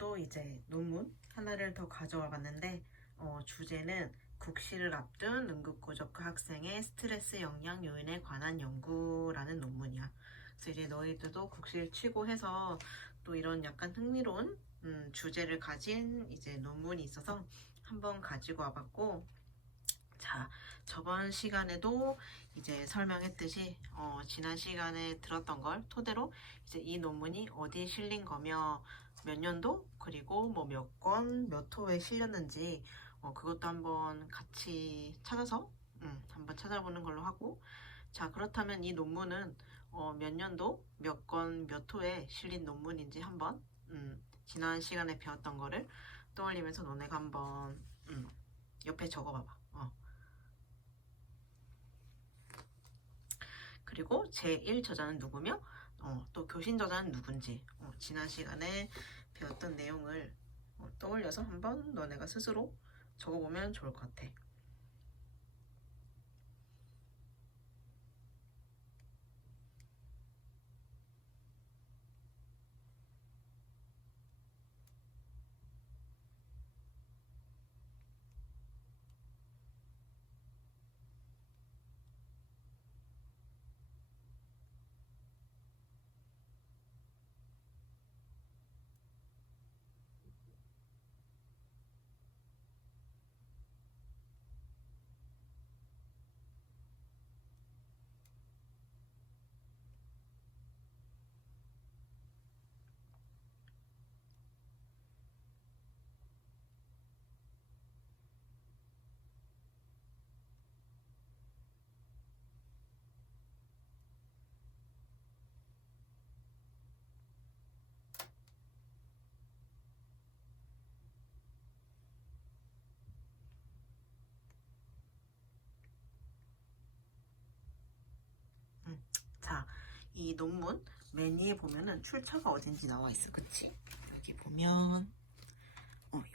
오늘도 이제 논문 하나를 더 가져와 봤는데 주제는 국시를 앞둔 응급구조과 학생의 스트레스 영향 요인에 관한 연구라는 논문이야. 그래서 이제 너희들도 국시를 치고 해서 또 이런 약간 흥미로운 주제를 가진 이제 논문이 있어서 한번 가지고 와봤고, 자, 저번 시간에도 이제 설명했듯이 지난 시간에 들었던 걸 토대로 이제 이 논문이 어디에 실린 거며 몇 년도 그리고 뭐 몇 권, 몇 호에 실렸는지 그것도 한번 같이 찾아서 한번 찾아보는 걸로 하고, 자, 그렇다면 이 논문은 몇 년도, 몇 권, 몇 호에 실린 논문인지 한번 지난 시간에 배웠던 거를 떠올리면서 너네가 한번 옆에 적어봐봐. 그리고 제1 저자는 누구며 또 교신 저자는 누군지 지난 시간에 배웠던 내용을 떠올려서 한번 너네가 스스로 적어보면 좋을 것 같아. 자, 이 논문 맨 위에 보면은 출처가 어딘지 나와 있어. 그치? 여기 보면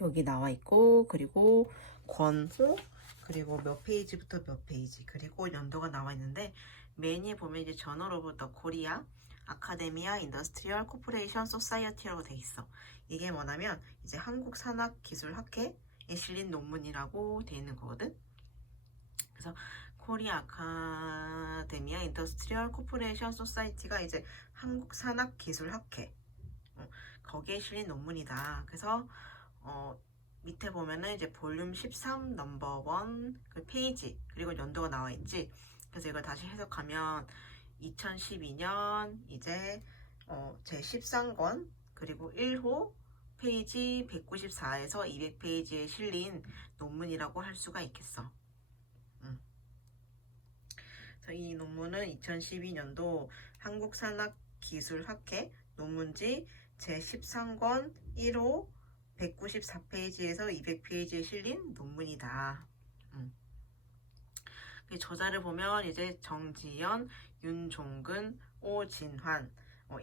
여기 나와 있고, 그리고 권호, 그리고 몇 페이지부터 몇 페이지, 그리고 연도가 나와 있는데, 맨 위에 보면 이제 저널 오브 더 코리아 아카데미아 인더스트리얼 코퍼레이션 소사이어티라고 돼 있어. 이게 뭐냐면 이제 한국산학기술학회에 실린 논문이라고 돼 있는 거거든. 그래서 코리아 아카데미아 인더스트리얼 코퍼레이션 소사이티가 이제 한국산학기술학회 거기에 실린 논문이다. 그래서 밑에 보면은 이제 볼륨 13 넘버 1 그 페이지 그리고 연도가 나와 있지. 그래서 이걸 다시 해석하면 2012년 이제 제 13권 그리고 1호 페이지 194에서 200페이지에 실린 논문이라고 할 수가 있겠어. 그래서 이 논문은 2012년도 한국산학기술학회 논문지 제13권 1호 194페이지에서 200페이지에 실린 논문이다. 저자를 보면 이제 정지연, 윤종근, 오진환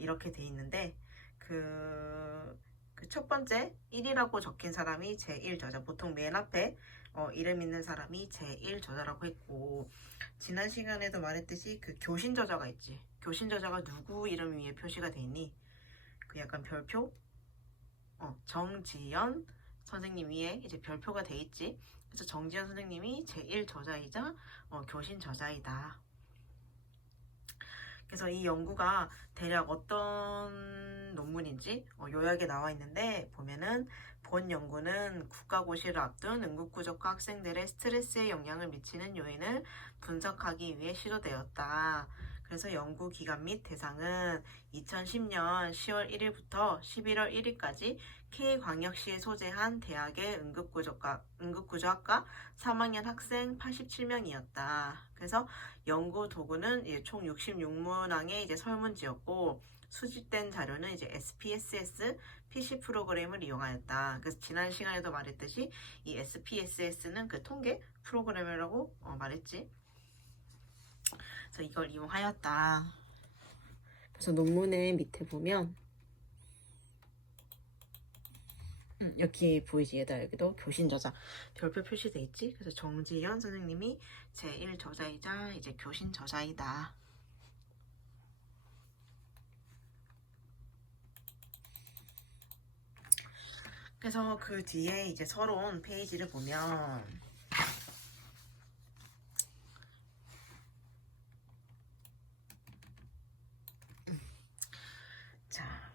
이렇게 돼 있는데 그 첫 번째 1이라고 적힌 사람이 제1저자, 보통 맨 앞에 이름 있는 사람이 제1저자라고 했고, 지난 시간에도 말했듯이 그 교신 저자가 있지. 교신 저자가 누구 이름 위에 표시가 돼 있니? 그 약간 별표? 정지연 선생님 위에 이제 별표가 돼 있지. 그래서 정지연 선생님이 제1저자이자 교신 저자이다. 그래서 이 연구가 대략 어떤 논문인지 요약에 나와 있는데, 보면은 본 연구는 국가고시를 앞둔 응급구조과 학생들의 스트레스에 영향을 미치는 요인을 분석하기 위해 시도되었다. 그래서 연구 기간 및 대상은 2010년 10월 1일부터 11월 1일까지 K광역시에 소재한 대학의 응급구조학과 3학년 학생 87명이었다. 그래서 연구 도구는 총 66문항의 이제 설문지였고, 수집된 자료는 이제 SPSS PC 프로그램을 이용하였다. 그래서 지난 시간에도 말했듯이 이 SPSS는 그 통계 프로그램이라고 말했지. 그래서 이걸 이용하였다. 그래서 논문의 밑에 보면 여기 보이지? 얘들아, 여기도 교신 저자 별표 표시돼 있지? 그래서 정지연 선생님이 제1 저자이자 이제 교신 저자이다. 그래서 그 뒤에 이제 서론 페이지를 보면 자,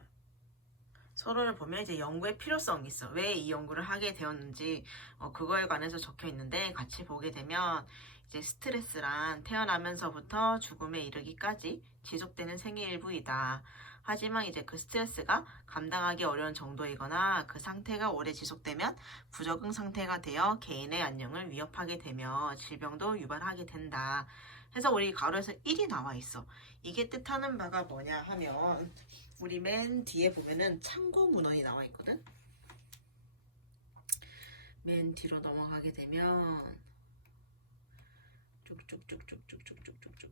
서론을 보면 이제 연구의 필요성이 있어. 왜 이 연구를 하게 되었는지 그거에 관해서 적혀 있는데 같이 보게 되면 이제 스트레스란 태어나면서부터 죽음에 이르기까지 지속되는 생의 일부이다. 하지만 이제 그 스트레스가 감당하기 어려운 정도이거나 그 상태가 오래 지속되면 부적응 상태가 되어 개인의 안녕을 위협하게 되며 질병도 유발하게 된다. 해서 우리 가로에서 1이 나와 있어. 이게 뜻하는 바가 뭐냐 하면 우리 맨 뒤에 보면은 참고 문헌이 나와 있거든. 맨 뒤로 넘어가게 되면 쭉쭉쭉쭉쭉쭉쭉쭉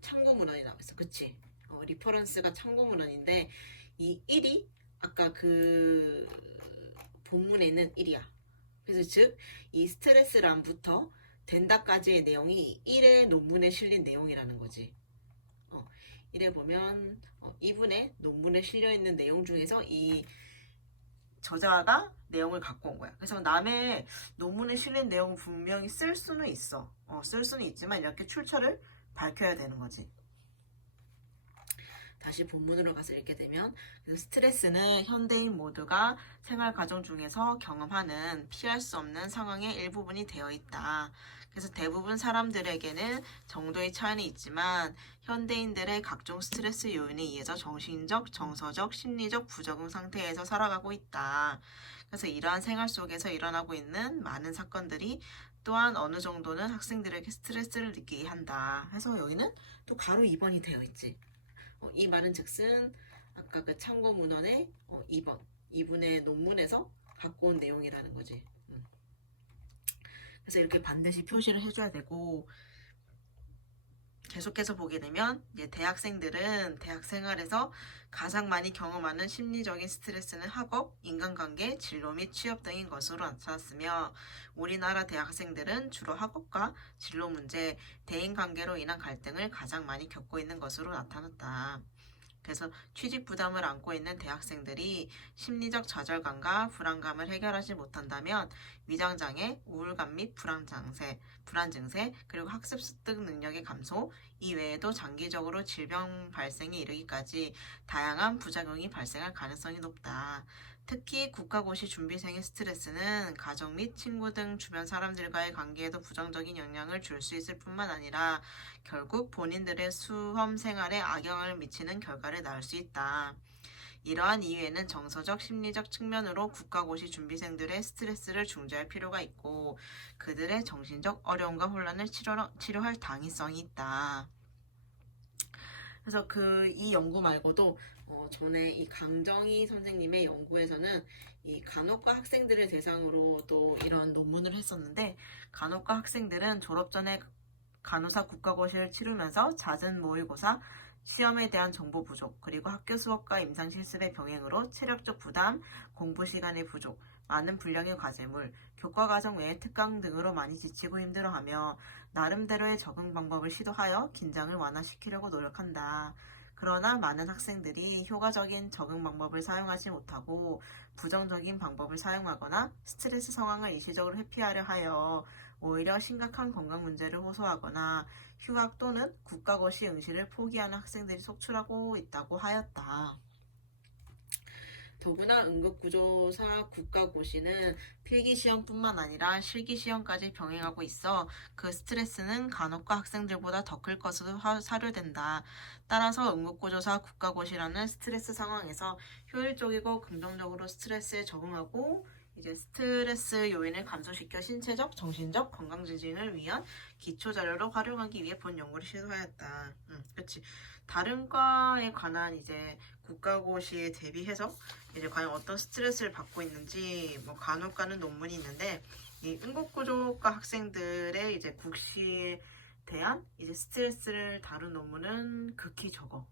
참고 문헌이 나와 있어. 그치? 리퍼런스가 참고 문헌인데 이 1이 아까 그 본문에 있는 1이야. 그래서 즉 이 스트레스란부터 된다까지의 내용이 1의 논문에 실린 내용이라는 거지. 1에 보면 이분의 논문에 실려있는 내용 중에서 이 저자가 내용을 갖고 온 거야. 그래서 남의 논문에 실린 내용 분명히 쓸 수는 있어. 쓸 수는 있지만 이렇게 출처를 밝혀야 되는 거지. 다시 본문으로 가서 읽게 되면 스트레스는 현대인 모두가 생활 과정 중에서 경험하는 피할 수 없는 상황의 일부분이 되어 있다. 그래서 대부분 사람들에게는 정도의 차이는 있지만 현대인들의 각종 스트레스 요인에 의해서 정신적, 정서적, 심리적 부적응 상태에서 살아가고 있다. 그래서 이러한 생활 속에서 일어나고 있는 많은 사건들이 또한 어느 정도는 학생들에게 스트레스를 느끼게 한다. 해서 여기는 또 가로 2번이 되어 있지. 이 말은 즉슨 아까 그 참고 문헌의 2번 이분의 논문에서 갖고 온 내용이라는 거지. 그래서 이렇게 반드시 표시를 해줘야 되고 계속해서 보게 되면 이제 대학생들은 대학 생활에서 가장 많이 경험하는 심리적인 스트레스는 학업, 인간관계, 진로 및 취업 등인 것으로 나타났으며 우리나라 대학생들은 주로 학업과 진로 문제, 대인관계로 인한 갈등을 가장 많이 겪고 있는 것으로 나타났다. 그래서 취직 부담을 안고 있는 대학생들이 심리적 좌절감과 불안감을 해결하지 못한다면 위장장애, 우울감 및 불안 증세, 그리고 학습 습득 능력의 감소, 이외에도 장기적으로 질병 발생에 이르기까지 다양한 부작용이 발생할 가능성이 높다. 특히 국가고시 준비생의 스트레스는 가족 및 친구 등 주변 사람들과의 관계에도 부정적인 영향을 줄 수 있을 뿐만 아니라 결국 본인들의 수험 생활에 악영향을 미치는 결과를 낳을 수 있다. 이러한 이유에는 정서적, 심리적 측면으로 국가고시 준비생들의 스트레스를 중재할 필요가 있고 그들의 정신적 어려움과 혼란을 치료할 당위성이 있다. 그래서 이 연구 말고도 전에 이 강정희 선생님의 연구에서는 이 간호과 학생들을 대상으로 또 이런 논문을 했었는데 간호과 학생들은 졸업 전에 간호사 국가고시를 치르면서 잦은 모의고사, 시험에 대한 정보 부족, 그리고 학교 수업과 임상 실습의 병행으로 체력적 부담, 공부 시간의 부족, 많은 분량의 과제물, 교과 과정 외의 특강 등으로 많이 지치고 힘들어하며 나름대로의 적응 방법을 시도하여 긴장을 완화시키려고 노력한다. 그러나 많은 학생들이 효과적인 적응 방법을 사용하지 못하고 부정적인 방법을 사용하거나 스트레스 상황을 일시적으로 회피하려 하여 오히려 심각한 건강 문제를 호소하거나 휴학 또는 국가고시 응시를 포기하는 학생들이 속출하고 있다고 하였다. 더구나 응급구조사 국가고시는 필기시험뿐만 아니라 실기시험까지 병행하고 있어 그 스트레스는 간호과 학생들보다 더 클 것으로 사료된다. 따라서 응급구조사 국가고시라는 스트레스 상황에서 효율적이고 긍정적으로 스트레스에 적응하고 이제 스트레스 요인을 감소시켜 신체적, 정신적 건강 증진을 위한 기초 자료로 활용하기 위해 본 연구를 시도하였다. 그렇지. 다른 과에 관한 이제 국가고시에 대비해서 이제 과연 어떤 스트레스를 받고 있는지 간호과는 논문이 있는데 이 응급구조과 학생들의 이제 국시에 대한 이제 스트레스를 다룬 논문은 극히 적어.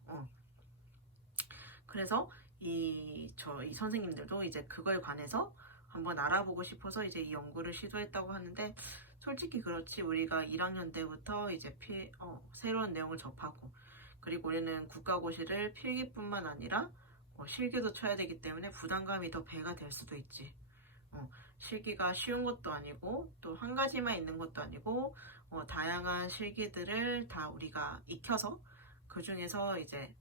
그래서 이 선생님들도 이제 그거에 관해서 한번 알아보고 싶어서 이제 이 연구를 시도했다고 하는데 솔직히 그렇지 우리가 1학년 때부터 이제 새로운 내용을 접하고 그리고 우리는 국가고시를 필기뿐만 아니라 실기도 쳐야 되기 때문에 부담감이 더 배가 될 수도 있지. 실기가 쉬운 것도 아니고 또 한 가지만 있는 것도 아니고 다양한 실기들을 다 우리가 익혀서 그 중에서 이제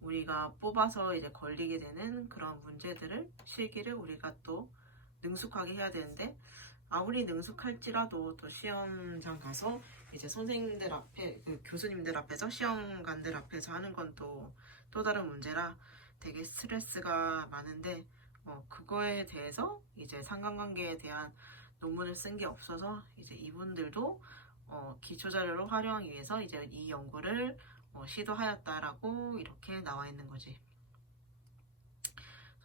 우리가 뽑아서 이제 걸리게 되는 그런 문제들을 실기를 우리가 또 능숙하게 해야 되는데 아무리 능숙할지라도 또 시험장 가서 이제 선생님들 앞에 그 교수님들 앞에서 시험관들 앞에서 하는 건 또 다른 문제라 되게 스트레스가 많은데 그거에 대해서 이제 상관관계에 대한 논문을 쓴 게 없어서 이제 이분들도 기초 자료를 활용하기 위해서 이제 이 연구를 시도하였다라고 이렇게 나와 있는 거지.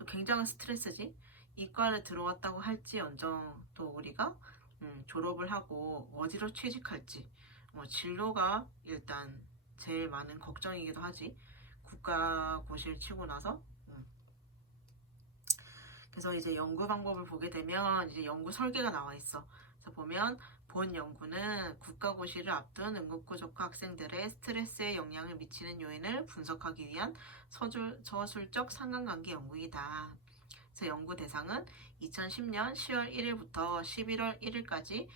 굉장한 스트레스지. 이과를 들어왔다고 할지언정 또 우리가 졸업을 하고 어디로 취직할지 진로가 일단 제일 많은 걱정이기도 하지. 국가고시를 치고 나서 그래서 이제 연구 방법을 보게 되면 이제 연구 설계가 나와 있어. 그래서 보면 본 연구는 국가고시를 앞둔 응급구조과 학생들의 스트레스에 영향을 미치는 요인을 분석하기 위한 저술적 상관관계 연구이다. 그래서 연구 대상은 2010년 10월 1일부터 11월 1일까지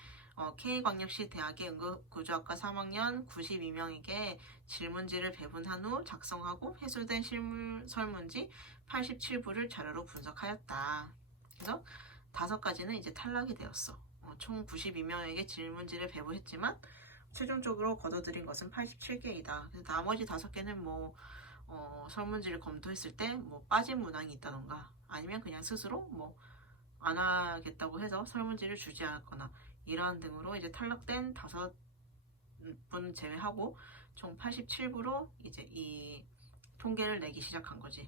K광역시 대학의 응급구조학과 3학년 92명에게 질문지를 배분한 후 작성하고 회수된 실물 설문지 87부를 자료로 분석하였다. 그래서 5가지는 이제 탈락이 되었어. 총 92명에게 질문지를 배부했지만 최종적으로 거둬들인 것은 87개이다. 그래서 나머지 5개는 설문지를 검토했을 때 빠진 문항이 있다던가 아니면 그냥 스스로 안 하겠다고 해서 설문지를 주지 않았거나 이러한 등으로 이제 탈락된 5분 제외하고 총 87부로 이제 이 통계를 내기 시작한 거지.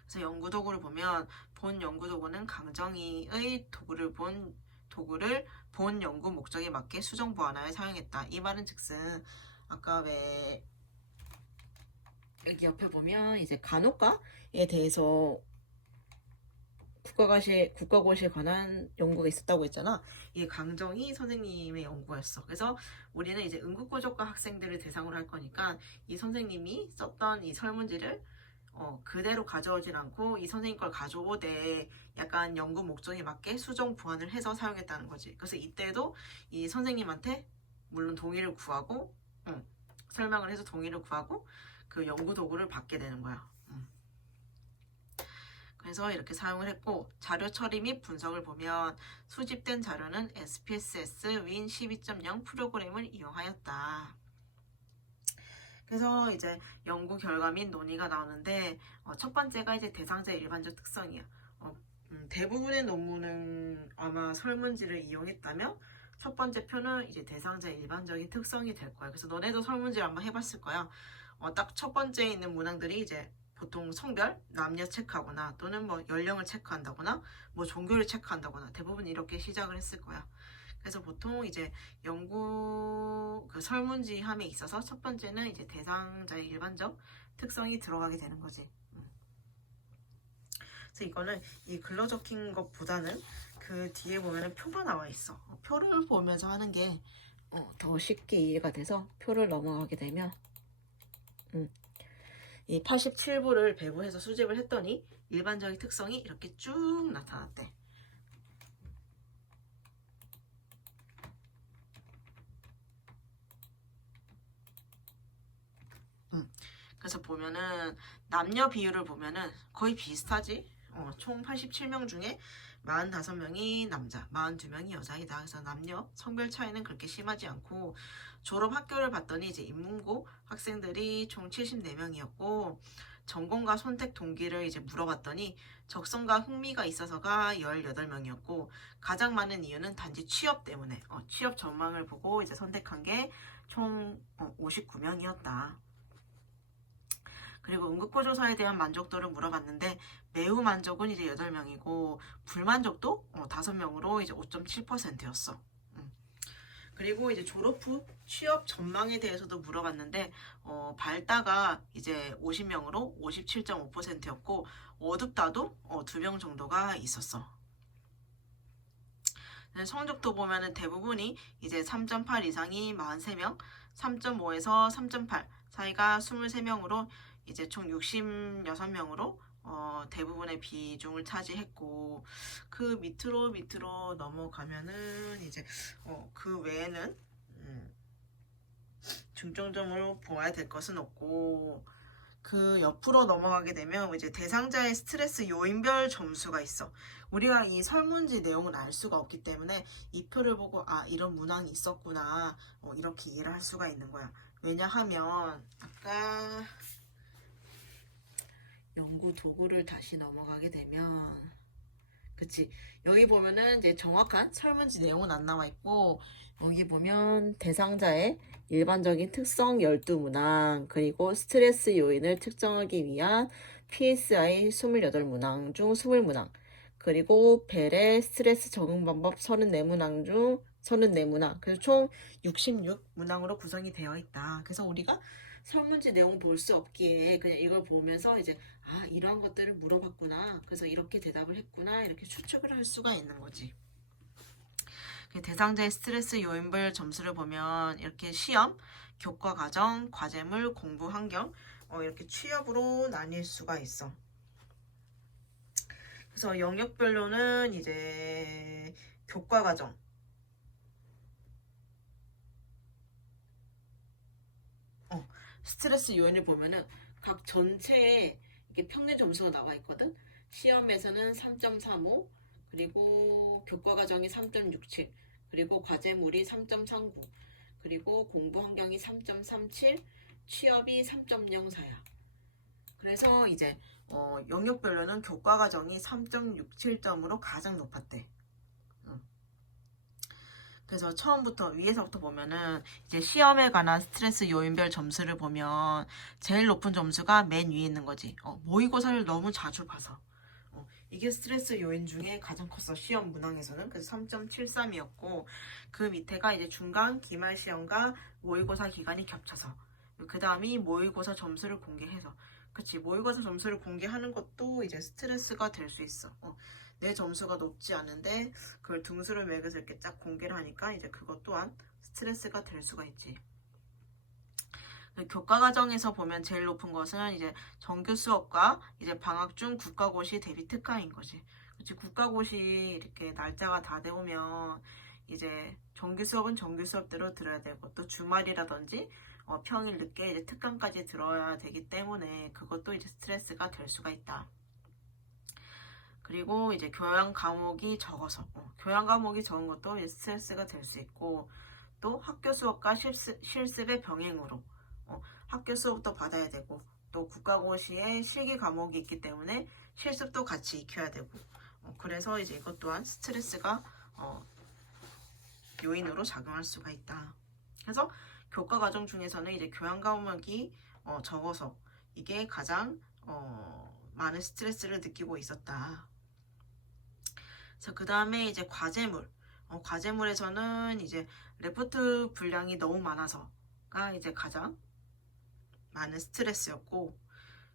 그래서 연구도구를 보면 본 연구도구는 강정희의 도구를 본 연구 목적에 맞게 수정 보완하여 사용했다. 이 말은 즉슨 아까 왜 여기 옆에 보면 이제 간호과에 대해서 국가고시에 관한 연구가 있었다고 했잖아. 이게 강정희 선생님의 연구였어. 그래서 우리는 이제 응급구조과 학생들을 대상으로 할 거니까 이 선생님이 썼던 이 설문지를 그대로 가져오진 않고 이 선생님 걸 가져오되 약간 연구 목적에 맞게 수정 보완을 해서 사용했다는 거지. 그래서 이때도 이 선생님한테 물론 동의를 구하고 설명을 해서 동의를 구하고 그 연구 도구를 받게 되는 거야. 그래서 이렇게 사용을 했고 자료 처리 및 분석을 보면 수집된 자료는 SPSS 윈 12.0 프로그램을 이용하였다. 그래서 이제 연구 결과 및 논의가 나오는데 첫 번째가 이제 대상자의 일반적 특성이야. 대부분의 논문은 아마 설문지를 이용했다면 첫 번째 표는 이제 대상자의 일반적인 특성이 될 거야. 그래서 너네도 설문지를 한번 해봤을 거야. 딱 첫 번째에 있는 문항들이 이제 보통 성별, 남녀 체크하거나 또는 연령을 체크한다거나 종교를 체크한다거나 대부분 이렇게 시작을 했을 거야. 그래서 보통 이제 연구 그 설문지 함에 있어서 첫 번째는 이제 대상자의 일반적 특성이 들어가게 되는 거지. 그래서 이거는 이 글로 적힌 것보다는 그 뒤에 보면은 표가 나와 있어. 표를 보면서 하는 게 더 쉽게 이해가 돼서 표를 넘어가게 되면 이 87부를 배부해서 수집을 했더니 일반적인 특성이 이렇게 쭉 나타났대. 그래서 보면은 남녀 비율을 보면은 거의 비슷하지. 총 87명 중에 45명이 남자, 42명이 여자이다. 그래서 남녀 성별 차이는 그렇게 심하지 않고 졸업 학교를 봤더니 이제 인문고 학생들이 총 74명이었고 전공과 선택 동기를 이제 물어봤더니 적성과 흥미가 있어서가 18명이었고 가장 많은 이유는 단지 취업 때문에 취업 전망을 보고 이제 선택한 게 총 59명이었다. 그리고 응급구조사에 대한 만족도를 물어봤는데 매우 만족은 이제 8명이고 불만족도 5명으로 이제 5.7%였어. 그리고 이제 졸업 후 취업 전망에 대해서도 물어봤는데 밝다가 이제 50명으로 57.5%였고 어둡다도 2명 정도가 있었어. 성적도 보면은 대부분이 이제 3.8 이상이 43명, 3.5에서 3.8 사이가 23명으로 이제 총 66명으로 대부분의 비중을 차지했고, 그 밑으로 넘어가면은 이제 그 외에는 중점적으로 보아야 될 것은 없고, 그 옆으로 넘어가게 되면 이제 대상자의 스트레스 요인별 점수가 있어. 우리가 이 설문지 내용을 알 수가 없기 때문에 이 표를 보고 아 이런 문항이 있었구나 이렇게 이해를 할 수가 있는 거야. 왜냐하면 아까 연구 도구를 다시 넘어가게 되면 그치 여기 보면은 이제 정확한 설문지 내용은 안 나와 있고 여기 보면 대상자의 일반적인 특성 12문항 그리고 스트레스 요인을 특정하기 위한 PSI 28문항 중 20문항 그리고 벨의 스트레스 적응 방법 34문항 중 34문항 그래서 총 66문항으로 구성이 되어 있다. 그래서 우리가 설문지 내용 볼 수 없기에 그냥 이걸 보면서 이제 아 이러한 것들을 물어봤구나 그래서 이렇게 대답을 했구나 이렇게 추측을 할 수가 있는 거지. 대상자의 스트레스 요인별 점수를 보면 이렇게 시험, 교과 과정, 과제물, 공부 환경 이렇게 취업으로 나뉠 수가 있어. 그래서 영역별로는 이제 교과 과정 스트레스 요인을 보면은 각 전체에 이게 평균 점수가 나와 있거든. 시험에서는 3.35 그리고 교과 과정이 3.67 그리고 과제물이 3.39 그리고 공부 환경이 3.37 취업이 3.04야. 그래서 이제 영역별로는 교과 과정이 3.67점으로 가장 높았대. 그래서 처음부터 위에서부터 보면은 이제 시험에 관한 스트레스 요인별 점수를 보면 제일 높은 점수가 맨 위에 있는 거지. 모의고사를 너무 자주 봐서 이게 스트레스 요인 중에 가장 컸어. 시험 문항에서는 그래서 3.73이었고 그 밑에가 이제 중간 기말 시험과 모의고사 기간이 겹쳐서 그 다음이 모의고사 점수를 공개해서 그치 모의고사 점수를 공개하는 것도 이제 스트레스가 될 수 있어. 내 점수가 높지 않은데 그걸 등수를 매겨서 이렇게 쫙 공개를 하니까 이제 그것 또한 스트레스가 될 수가 있지. 교과 과정에서 보면 제일 높은 것은 이제 정규 수업과 이제 방학 중 국가고시 대비 특강인 거지. 그치 국가고시 이렇게 날짜가 다 되오면 이제 정규 수업은 정규 수업대로 들어야 되고 또 주말이라든지 평일 늦게 이제 특강까지 들어야 되기 때문에 그것도 이제 스트레스가 될 수가 있다. 그리고 이제 교양 과목이 적어서 교양 과목이 적은 것도 이제 스트레스가 될 수 있고 또 학교 수업과 실습의 병행으로 학교 수업도 받아야 되고 또 국가고시에 실기 과목이 있기 때문에 실습도 같이 익혀야 되고 그래서 이제 이것 또한 스트레스가 요인으로 작용할 수가 있다. 그래서 교과 과정 중에서는 이제 교양 과목이 적어서 이게 가장 많은 스트레스를 느끼고 있었다. 그 다음에 이제 과제물. 과제물에서는 이제 레포트 분량이 너무 많아서가 이제 가장 많은 스트레스였고,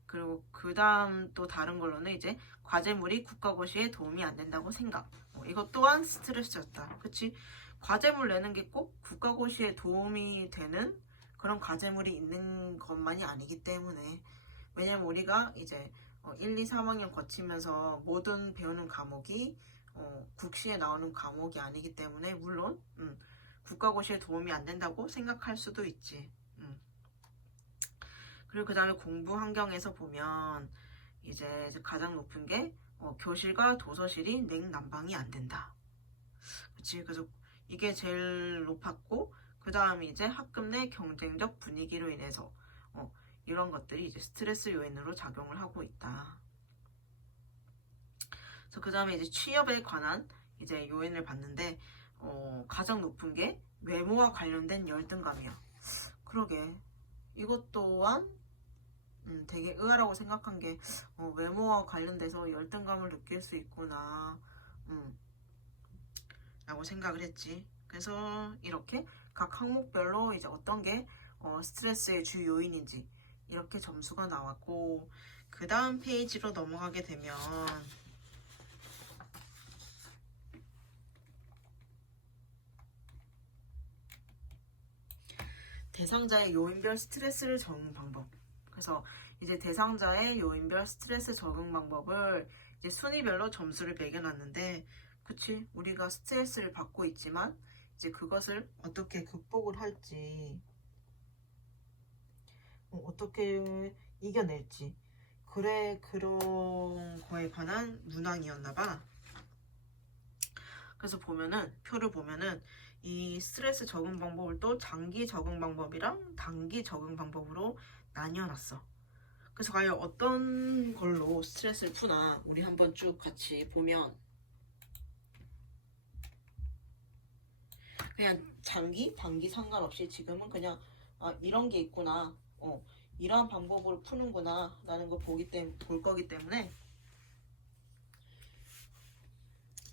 그리고 그 다음 또 다른 걸로는 이제 과제물이 국가고시에 도움이 안 된다고 생각. 이것 또한 스트레스였다. 그치? 과제물 내는 게 꼭 국가고시에 도움이 되는 그런 과제물이 있는 것만이 아니기 때문에. 왜냐면 우리가 이제 1, 2, 3학년 거치면서 모든 배우는 과목이 국시에 나오는 과목이 아니기 때문에 물론 국가고시에 도움이 안 된다고 생각할 수도 있지. 그리고 그 다음에 공부 환경에서 보면 이제 가장 높은 게 교실과 도서실이 냉난방이 안 된다. 그치? 그래서 이게 제일 높았고 그 다음에 이제 학급 내 경쟁적 분위기로 인해서 이런 것들이 이제 스트레스 요인으로 작용을 하고 있다. 그래서 그 다음에 이제 취업에 관한 이제 요인을 봤는데 가장 높은 게 외모와 관련된 열등감이야. 그러게 이것 또한 되게 의아라고 생각한 게 외모와 관련돼서 열등감을 느낄 수 있구나 라고 생각을 했지. 그래서 이렇게 각 항목별로 이제 어떤 게 스트레스의 주 요인인지 이렇게 점수가 나왔고 그 다음 페이지로 넘어가게 되면 대상자의 요인별 스트레스를 적는 방법. 그래서 이제 대상자의 요인별 스트레스 적응 방법을 이제 순위별로 점수를 매겨놨는데, 그치? 우리가 스트레스를 받고 있지만 이제 그것을 어떻게 극복을 할지, 어떻게 이겨낼지, 그래, 그런 거에 관한 문항이었나 봐. 그래서 보면은, 표를 보면은 이 스트레스 적응 방법을 또 장기 적응 방법이랑 단기 적응 방법으로 나뉘어놨어. 그래서 과연 어떤 걸로 스트레스를 푸나 우리 한번 쭉 같이 보면, 그냥 장기, 단기 상관없이 지금은 그냥 이런 게 있구나, 이러한 방법으로 푸는구나 라는 걸 볼 거기 때문에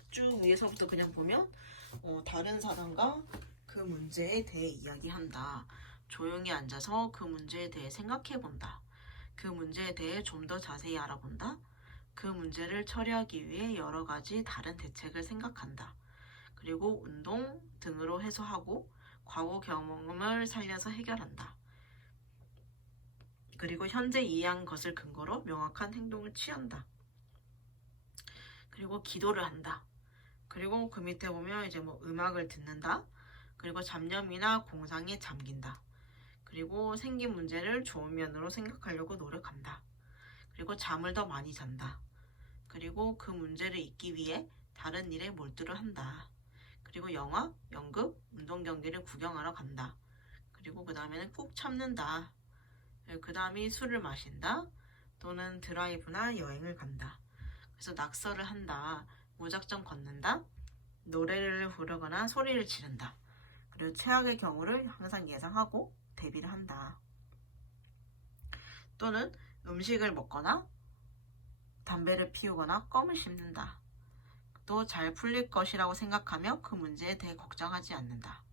쭉 위에서부터 그냥 보면, 다른 사람과 그 문제에 대해 이야기한다. 조용히 앉아서 그 문제에 대해 생각해 본다. 그 문제에 대해 좀 더 자세히 알아본다. 그 문제를 처리하기 위해 여러 가지 다른 대책을 생각한다. 그리고 운동 등으로 해소하고 과거 경험을 살려서 해결한다. 그리고 현재 이해한 것을 근거로 명확한 행동을 취한다. 그리고 기도를 한다. 그리고 그 밑에 보면 이제 뭐 음악을 듣는다. 그리고 잡념이나 공상에 잠긴다. 그리고 생긴 문제를 좋은 면으로 생각하려고 노력한다. 그리고 잠을 더 많이 잔다. 그리고 그 문제를 잊기 위해 다른 일에 몰두를 한다. 그리고 영화, 연극, 운동 경기를 구경하러 간다. 그리고 그 다음에는 꾹 참는다. 그 다음이 술을 마신다. 또는 드라이브나 여행을 간다. 그래서 낙서를 한다. 무작정 걷는다. 노래를 부르거나 소리를 지른다. 그리고 최악의 경우를 항상 예상하고 대비를 한다. 또는 음식을 먹거나 담배를 피우거나 껌을 씹는다. 또 잘 풀릴 것이라고 생각하며 그 문제에 대해 걱정하지 않는다.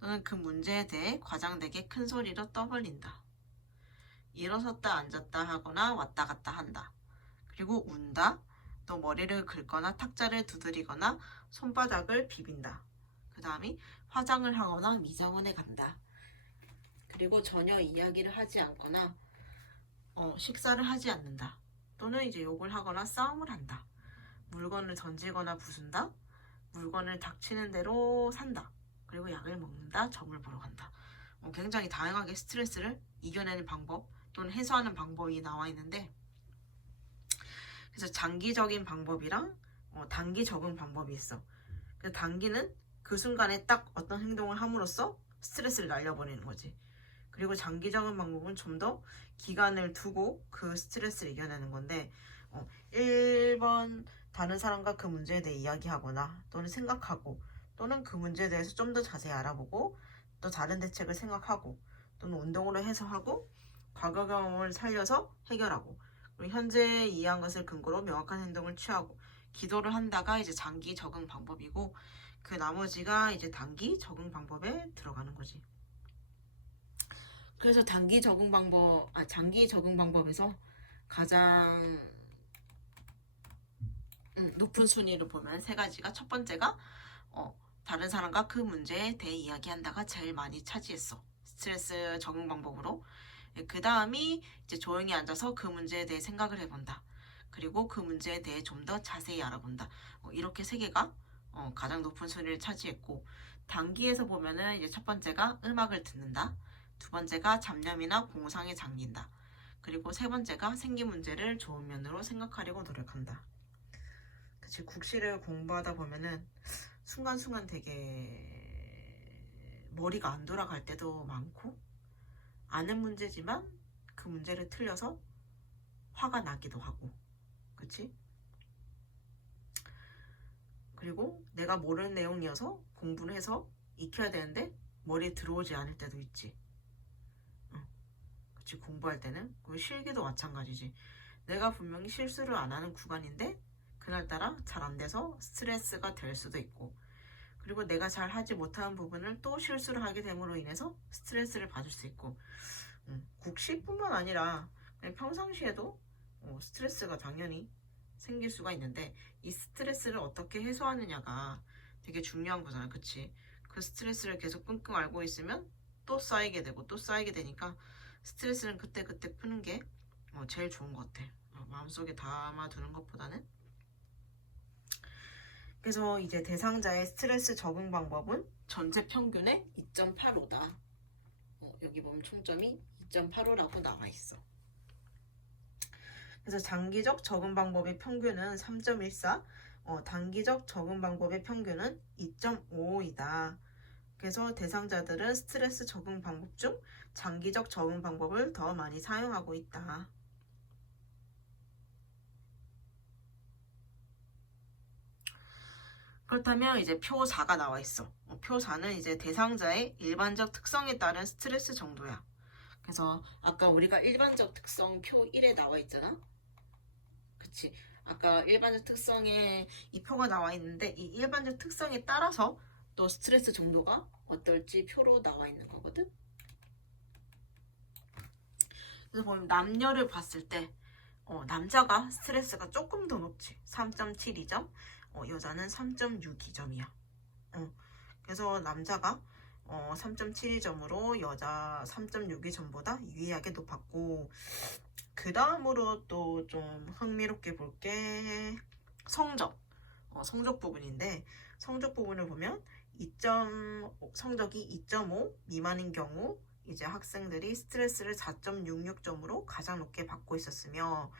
또는 그 문제에 대해 과장되게 큰 소리로 떠벌린다. 일어섰다 앉았다 하거나 왔다 갔다 한다. 그리고 운다. 또 머리를 긁거나 탁자를 두드리거나 손바닥을 비빈다. 그 다음이 화장을 하거나 미장원에 간다. 그리고 전혀 이야기를 하지 않거나 식사를 하지 않는다. 또는 이제 욕을 하거나 싸움을 한다. 물건을 던지거나 부순다. 물건을 닥치는 대로 산다. 그리고 약을 먹는다. 점을 보러 간다. 굉장히 다양하게 스트레스를 이겨내는 방법 또는 해소하는 방법이 나와 있는데, 그래서 장기적인 방법이랑 단기 적응 방법이 있어. 그래서 단기는 그 순간에 딱 어떤 행동을 함으로써 스트레스를 날려버리는 거지. 그리고 장기적인 방법은 좀 더 기간을 두고 그 스트레스를 이겨내는 건데, 1번 다른 사람과 그 문제에 대해 이야기하거나 또는 생각하고 또는 그 문제에 대해서 좀 더 자세히 알아보고 또 다른 대책을 생각하고 또는 운동으로 해소하고 과거 경험을 살려서 해결하고 그리고 현재 이해한 것을 근거로 명확한 행동을 취하고 기도를 한다가 이제 장기 적응 방법이고, 그 나머지가 이제 단기 적응 방법에 들어가는 거지. 그래서 장기 적응 방법에서 가장 높은 순위를 보면 세 가지가, 첫 번째가 다른 사람과 그 문제에 대해 이야기한다가 제일 많이 차지했어. 스트레스 적응 방법으로. 그 다음이 이제 조용히 앉아서 그 문제에 대해 생각을 해본다. 그리고 그 문제에 대해 좀 더 자세히 알아본다. 이렇게 세 개가 가장 높은 순위를 차지했고, 단기에서 보면은 이제 첫 번째가 음악을 듣는다. 두 번째가 잡념이나 공상에 잠긴다. 그리고 세 번째가 생긴 문제를 좋은 면으로 생각하려고 노력한다. 그치, 국시를 공부하다 보면은 순간순간 되게 머리가 안 돌아갈 때도 많고, 아는 문제지만 그 문제를 틀려서 화가 나기도 하고, 그치? 그리고 내가 모르는 내용이어서 공부를 해서 익혀야 되는데 머리에 들어오지 않을 때도 있지. 그치, 공부할 때는. 그리고 실기도 마찬가지지. 내가 분명히 실수를 안 하는 구간인데 그날따라 잘 안 돼서 스트레스가 될 수도 있고, 그리고 내가 잘 하지 못하는 부분을 또 실수를 하게 됨으로 인해서 스트레스를 받을 수 있고, 국시뿐만 아니라 그냥 평상시에도 스트레스가 당연히 생길 수가 있는데, 이 스트레스를 어떻게 해소하느냐가 되게 중요한 거잖아. 그치? 그 스트레스를 계속 끙끙 앓고 있으면 또 쌓이게 되고 또 쌓이게 되니까 스트레스는 그때그때 푸는 게 제일 좋은 것 같아. 마음속에 담아두는 것보다는. 그래서 이제 대상자의 스트레스 적응 방법은 전체 평균의 2.85다. 여기 보면 총점이 2.85라고 나와 있어. 그래서 장기적 적응 방법의 평균은 3.14, 단기적 적응 방법의 평균은 2.55이다. 그래서 대상자들은 스트레스 적응 방법 중 장기적 적응 방법을 더 많이 사용하고 있다. 그렇다면 이제 표 4가 나와 있어. 표 4는 이제 대상자의 일반적 특성에 따른 스트레스 정도야. 그래서 아까 우리가 일반적 특성 표 1에 나와 있잖아. 그치? 아까 일반적 특성에 이 표가 나와 있는데 이 일반적 특성에 따라서 또 스트레스 정도가 어떨지 표로 나와 있는 거거든. 그래서 보면 남녀를 봤을 때 남자가 스트레스가 조금 더 높지. 3.72점, 여자는 3.62점이야. 그래서 남자가 3.72점으로 여자 3.62점보다 유의하게 높았고, 그 다음으로 또 좀 흥미롭게 볼 게 성적. 성적 부분인데, 성적 부분을 보면 성적이 2.5 미만인 경우 이제 학생들이 스트레스를 4.66점으로 가장 높게 받고 있었으며,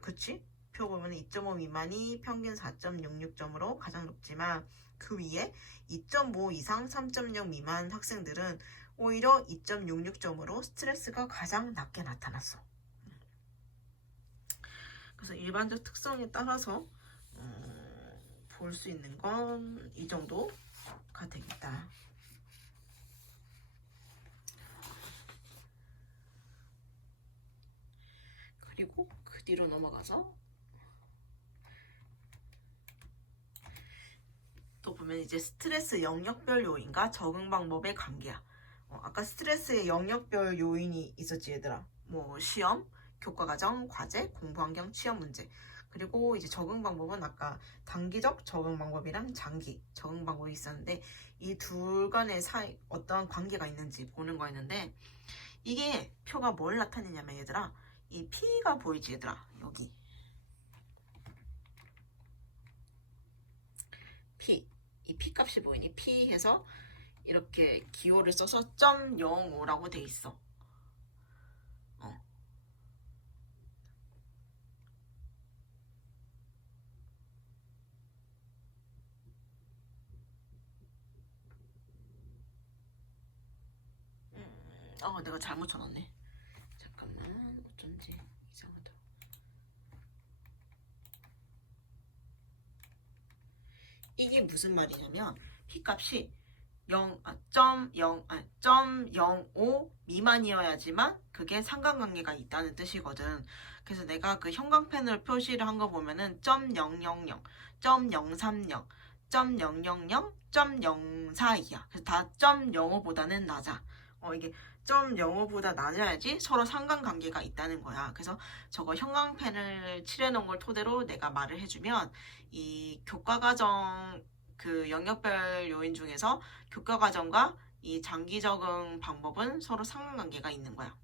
그치? 표 보면 2.5 미만이 평균 4.66점으로 가장 높지만 그 위에 2.5 이상 3.0 미만 학생들은 오히려 2.66점으로 스트레스가 가장 낮게 나타났어. 그래서 일반적 특성에 따라서 볼 수 있는 건 이 정도가 되겠다. 그리고 그 뒤로 넘어가서 또 보면 이제 스트레스 영역별 요인과 적응 방법의 관계야. 아까 스트레스의 영역별 요인이 있었지 얘들아. 뭐 시험, 교과과정, 과제, 공부환경, 취업 문제. 그리고 이제 적응 방법은 아까 단기적 적응 방법이랑 장기 적응 방법이 있었는데 이 둘 간의 사이 어떤 관계가 있는지 보는 거였는데 이게 표가 뭘 나타내냐면 얘들아 이 P가 보이지 얘들아 여기 P 이 P 값이 보이니? P 해서 이렇게 기호를 써서 0.05라고 돼 있어. 내가 잘못 쳐놨네. 잠깐만, 어쩐지 이상하다. 이게 무슨 말이냐면 P 값이 0.05 미만이어야지만 그게 상관관계가 있다는 뜻이거든. 그래서 내가 그 형광펜으로 표시를 한 거 보면은 0.000, 0.030, 0.000, 0.04이야. 그래서 다 0.05보다는 낮아. 이게 0.05보다 낮아야지 서로 상관관계가 있다는 거야. 그래서 저거 형광펜을 칠해놓은 걸 토대로 내가 말을 해주면 이 교과과정 그 영역별 요인 중에서 교과과정과 이 장기 적응 방법은 서로 상관관계가 있는 거야.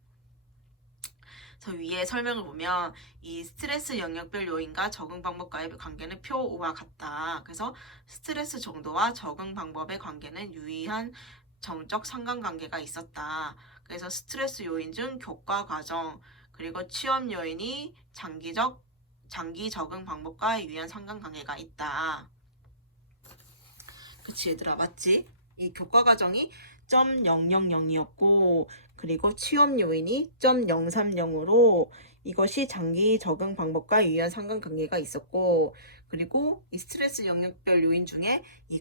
그래서 위에 설명을 보면 이 스트레스 영역별 요인과 적응 방법과의 관계는 표 5와 같다. 그래서 스트레스 정도와 적응 방법의 관계는 유의한 정적 상관관계가 있었다. 그래서 스트레스 요인 중 교과 과정 그리고 취업 요인이 장기 적응 방법과 유의한 상관관계가 있다. 그치 얘들아 맞지? 이 교과 과정이 0.000이었고 그리고 취업 요인이 0.030으로 이것이 장기 적응 방법과 유의한 상관관계가 있었고 그리고 이 스트레스 영역별 요인 중에 이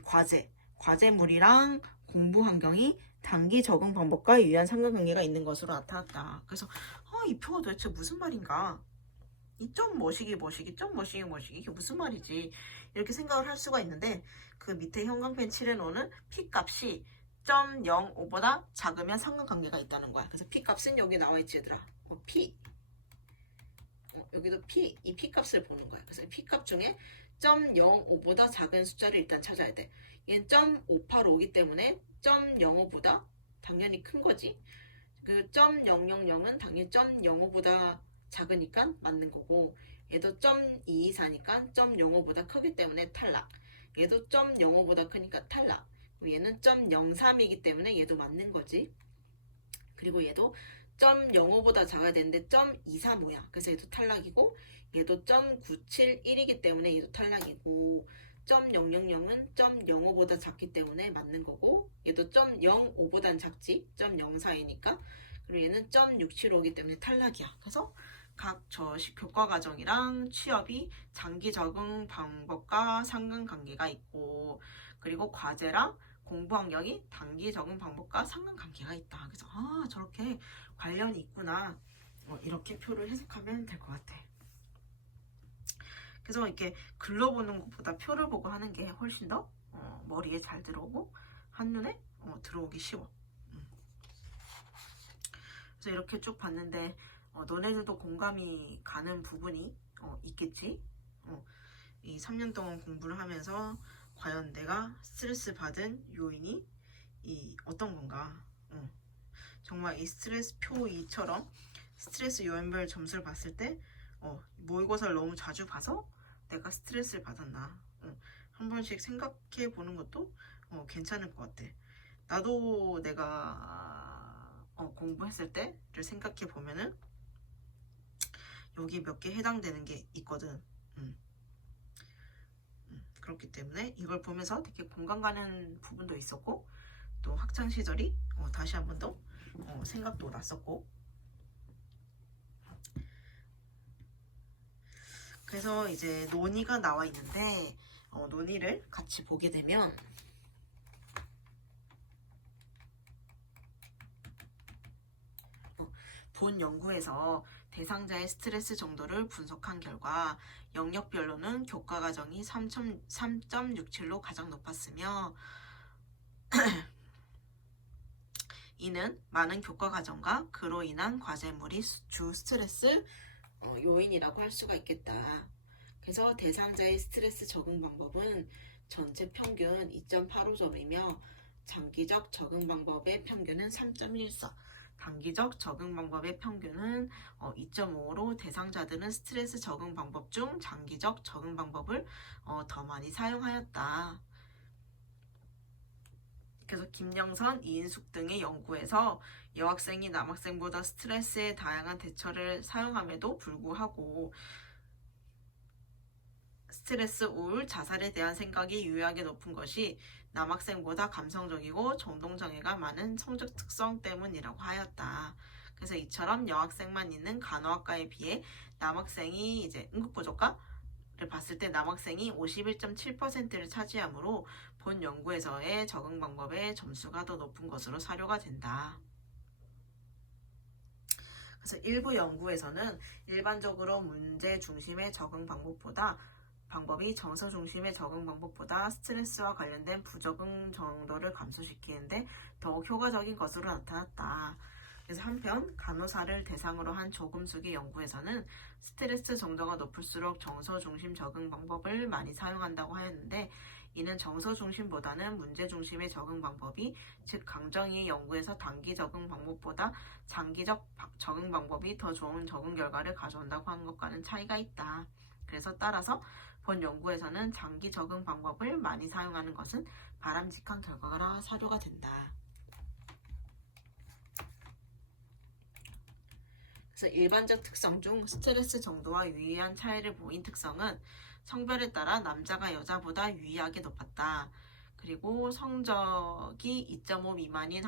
과제물이랑 공부 환경이 단기 적응 방법과 유의한 상관관계가 있는 것으로 나타났다. 그래서 이 표가 도대체 무슨 말인가? 이 점 뭐시기 이게 무슨 말이지? 이렇게 생각을 할 수가 있는데 그 밑에 형광펜 칠해놓은 P 값이 0.05보다 작으면 상관관계가 있다는 거야. 그래서 P 값은 여기 나와 있지 얘들아. P 여기도 P 이 P 값을 보는 거야. 그래서 P 값 중에 0.05보다 작은 숫자를 일단 찾아야 돼. 얘는 0.585이기 때문에 0.05보다 당연히 큰 거지. 그 0.000은 당연히 0.05보다 작으니까 맞는 거고, 얘도 0.224니까 0.05보다 크기 때문에 탈락. 얘도 0.05보다 크니까 탈락. 얘는 0.03이기 때문에 얘도 맞는 거지. 그리고 얘도 0.05보다 작아야 되는데 0.235야. 그래서 얘도 탈락이고, 얘도 0.971이기 때문에 얘도 탈락이고, 0.000은 0.05보다 작기 때문에 맞는 거고, 얘도 0.05보단 작지. 0.04이니까. 그리고 얘는 0.675이기 때문에 탈락이야. 그래서 각 교과 과정이랑 취업이 장기 적응 방법과 상관관계가 있고, 그리고 과제랑 공부 환경이 단기 적응 방법과 상관관계가 있다. 그래서 저렇게 관련이 있구나. 이렇게 표를 해석하면 될 것 같아. 그래서 이렇게 글로 보는 것보다 표를 보고 하는 게 훨씬 더 머리에 잘 들어오고 한눈에 들어오기 쉬워. 그래서 이렇게 쭉 봤는데 너네들도 공감이 가는 부분이 있겠지. 이 3년 동안 공부를 하면서 과연 내가 스트레스 받은 요인이 어떤 건가. 정말 이 스트레스 표 2처럼 스트레스 요인별 점수를 봤을 때 모의고사를 너무 자주 봐서 내가 스트레스를 받았나. 한 번씩 생각해 보는 것도 괜찮을 것 같아. 나도 내가 공부했을 때를 생각해 보면은 여기 몇 개 해당되는 게 있거든. 그렇기 때문에 이걸 보면서 되게 공감 가는 부분도 있었고, 또 학창 시절이 다시 한 번 더 생각도 났었고. 그래서 이제 논의가 나와 있는데 논의를 같이 보게 되면 본 연구에서 대상자의 스트레스 정도를 분석한 결과 영역별로는 교과 과정이 3.67로 가장 높았으며 이는 많은 교과 과정과 그로 인한 과제물이 주 스트레스 요인이라고 할 수가 있겠다. 그래서 대상자의 스트레스 적응 방법은 전체 평균 2.85점이며 장기적 적응 방법의 평균은 3.14. 단기적 적응 방법의 평균은 2.5로 대상자들은 스트레스 적응 방법 중 장기적 적응 방법을 더 많이 사용하였다. 그래서 김영선, 이인숙 등의 연구에서 여학생이 남학생보다 스트레스에 다양한 대처를 사용함에도 불구하고 스트레스, 우울, 자살에 대한 생각이 유의하게 높은 것이 남학생보다 감성적이고 정동장애가 많은 성적 특성 때문이라고 하였다. 그래서 이처럼 여학생만 있는 간호학과에 비해 남학생이 이제 응급구조과를 봤을 때 남학생이 51.7%를 차지하므로 본 연구에서의 적응 방법의 점수가 더 높은 것으로 사료가 된다. 그래서 일부 연구에서는 일반적으로 문제 중심의 적응 방법이 정서 중심의 적응 방법보다 스트레스와 관련된 부적응 정도를 감소시키는데 더욱 효과적인 것으로 나타났다. 그래서 한편 간호사를 대상으로 한 조금수기 연구에서는 스트레스 정도가 높을수록 정서 중심 적응 방법을 많이 사용한다고 하였는데 이는 정서 중심보다는 문제 중심의 적응 방법이, 즉 강정희의 연구에서 단기 적응 방법보다 장기적 적응 방법이 더 좋은 적응 결과를 가져온다고 한 것과는 차이가 있다. 그래서 따라서 본 연구에서는 장기 적응 방법을 많이 사용하는 것은 바람직한 결과라 사료가 된다. 그래서 일반적 특성 중 스트레스 정도와 유의한 차이를 보인 특성은 성별에 따라 남자가 여자보다 유의하게 높았다. 그리고 성적이 2.5 미만인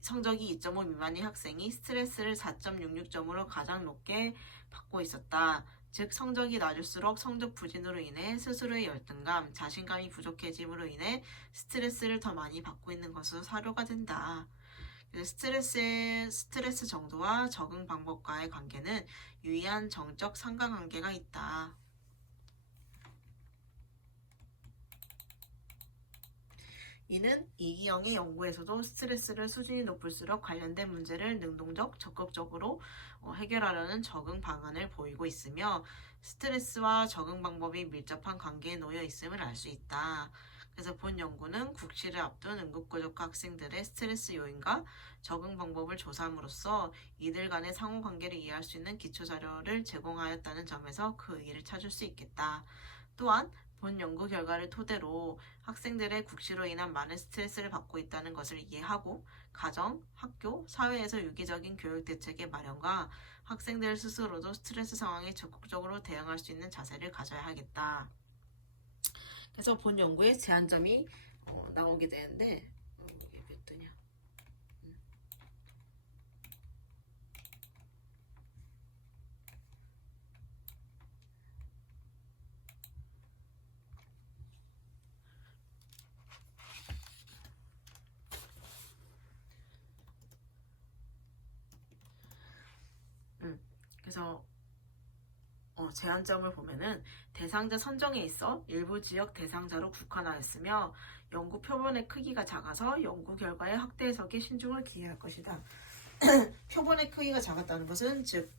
성적이 2.5 미만인 학생이 스트레스를 4.66점으로 가장 높게 받고 있었다. 즉 성적이 낮을수록 성적 부진으로 인해 스스로의 열등감, 자신감이 부족해짐으로 인해 스트레스를 더 많이 받고 있는 것으로 사료가 된다. 스트레스 정도와 적응 방법과의 관계는 유의한 정적 상관관계가 있다. 이는 이기영의 연구에서도 스트레스를 수준이 높을수록 관련된 문제를 능동적, 적극적으로 해결하려는 적응 방안을 보이고 있으며 스트레스와 적응 방법이 밀접한 관계에 놓여 있음을 알 수 있다. 그래서 본 연구는 국시를 앞둔 응급구조과 학생들의 스트레스 요인과 적응 방법을 조사함으로써 이들 간의 상호관계를 이해할 수 있는 기초자료를 제공하였다는 점에서 그 의의를 찾을 수 있겠다. 또한 본 연구 결과를 토대로 학생들의 국시로 인한 많은 스트레스를 받고 있다는 것을 이해하고 가정, 학교, 사회에서 유기적인 교육 대책의 마련과 학생들 스스로도 스트레스 상황에 적극적으로 대응할 수 있는 자세를 가져야 하겠다. 그래서 본 연구에 제한점이 나오게 되는데 이게 몇 도냐? 그래서 제한점을 보면은 대상자 선정에 있어 일부 지역 대상자로 국한하였으며 연구 표본의 크기가 작아서 연구 결과의 확대 해석에 신중을 기해할 것이다. 표본의 크기가 작았다는 것은 즉